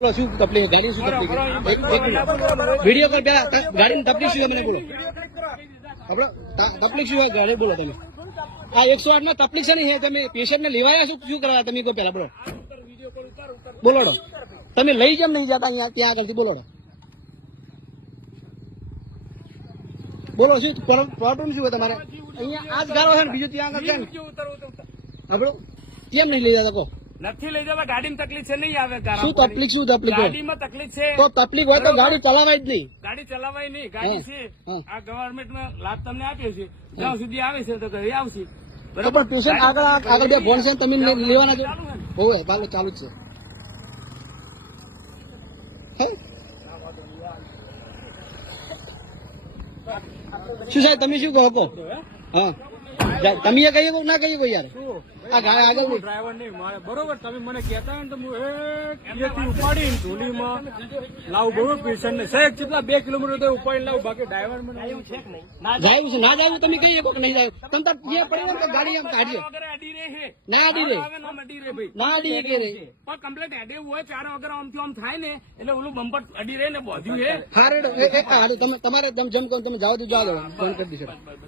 બોલો શું તકલીફ ગાડી શું તકલીફ વીડિયો પર પેલા ગાડીની તકલીફ શું મને બોલો. તકલીફ શું ગાડી બોલો તમે. આ એકસો આઠમાં તકલીફ છે ને તમે પેશન્ટ ને લેવાયા શું? શું કરવા? તમે કહો પેલા બોલો. બોલોડો. તમે લઈ જેમ નહીં જતા અહીંયા ત્યાં આગળથી બોલોડો. બોલો શું પ્રોબ્લેમ શું હોય તમારે? અહીંયા આ જ ગાળો છે ને બીજું ત્યાં આગળ છે ને? આપણો કેમ નહીં લઈ જતા? કહો. નથી લઈ જવા ગાડીમાં તકલીફ છે નહીં આવે શું તકલીફ શું તકલીફ ગાડીમાં તકલીફ છે. તો તકલીફ હોય તો ગાડી ચલાવાય જ નહીં. ગાડી ચલાવાય નહીં ગાડી છે. આ ગવર્મેન્ટ લાભ તમને આપ્યો છે જ્યાં સુધી આવે છે તો ઘરે આવશે. તો ટ્યુશન આગળ આગળ બે ફોન છે તમે લેવાના છો? હોય ચાલુ ચાલુ જ છે. શું સાહેબ તમે શું કહો હા. તમે કહીએ ના કહીએ કહો યાર? આ ગાડી આગળ નહીં. ડ્રાઈવર નહીં મારે બરોબર તમે મને કહેતા હોય ને તો હું એક અહીંયાથી ઉપાડીને ધૂલીમાં લાવું બરોબર પેશન્ટ ને સાહેબ કેટલા બે કિલોમીટર તો ઉપાડીને લાવું બાકી ડ્રાઈવર મને આવ્યું છે. કે નહીં. જાયું છે ના જાયું તમે કહો નહીં જાયું. તમે તો જે પડી ને તો ગાડી એમ કાઢીએ. વગર અડી રે ના અડી રે આવે નામ અડી રે ભાઈ. ના અડી કે રે. પણ કમ્પ્લેટ એડે હોય ચાર વગર આમથી આમ થાય ને એટલે ઓલું બમ્પર અડી રે ને બોધ્યું હે હારે એ- એ- હારે તમે તમારે જેમ જેમ કહો તમે જાઓ તો દો બંધ કરી દીધો.